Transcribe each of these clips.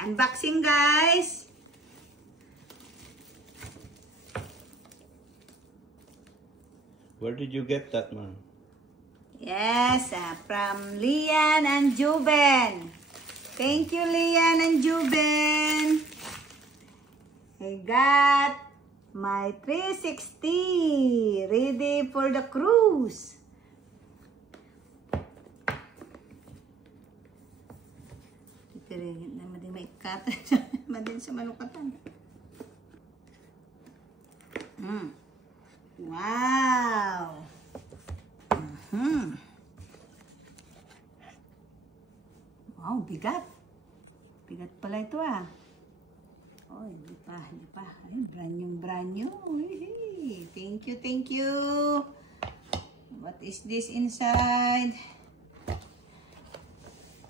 Unboxing, guys. Where did you get that, man? Yes, from Lian and Juben. Thank you, Lian and Juben. I got my 360 ready for the cruise. Ito rin, naman may kata. Madin sa malukatan. Wow! Wow, bigat. Bigat pala ito ah. Oh, hindi pa. Ay, brand new. Hey, thank you. What is this inside?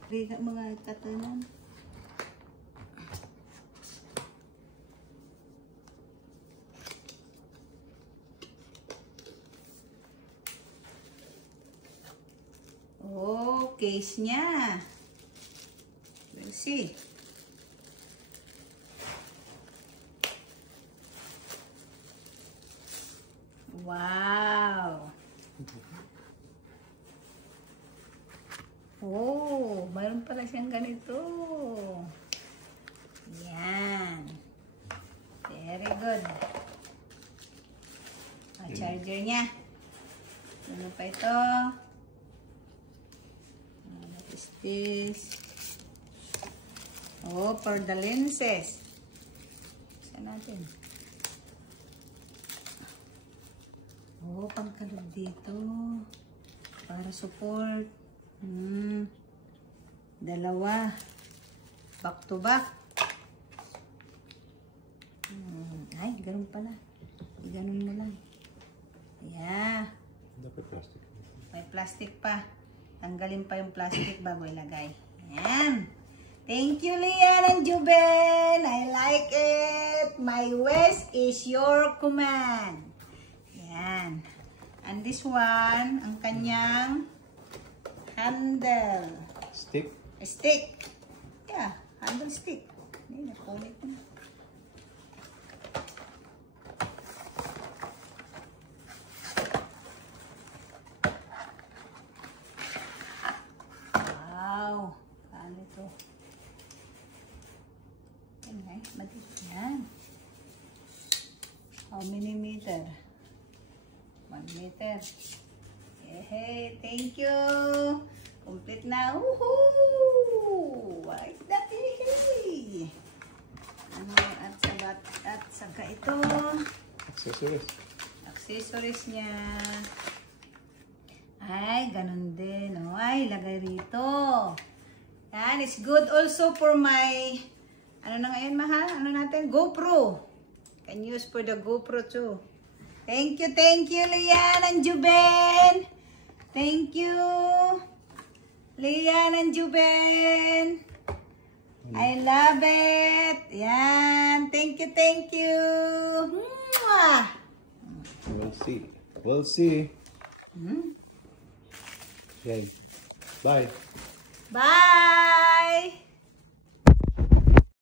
Riga mga katanan. Oh, case niya. We'll see. Wow. Oh, mayroon pala siyang ganito. Yan. Very good. Ang charger niya. Ano pa ito? What is this? Oh, for the lenses. Saan natin? Oh, pangkalog dito. Para support. Dalawa. Back to back. Ay, ganun pala. Ganun mo lang. Yeah. May plastic pa. Tanggalin pa yung plastic bago ilagay. Ayan. Thank you, Lian and Juben. I like it. My wish is your command. Ayan. And this one, ang kanyang handle. Stick? Stick. Yeah, handle stick. Hindi, nakulit na. Wow. Ano ito? Ayan, matigas yan. How many meter? 1 meter. Hey, thank you. Complete na. Woohoo! What is that? Hey. At saka ito. Accessories. Accessories niya. Ay, ganun din. Oh, ay, lagay rito. Yan, it's good also for my, ano na ngayon, mahal? Ano natin? GoPro. Can use for the GoPro too. Thank you, Lian and Juben. Thank you, Lian and Juben. I love it. Yan. Thank you. Mwah! We'll see. Okay. Bye. Bye.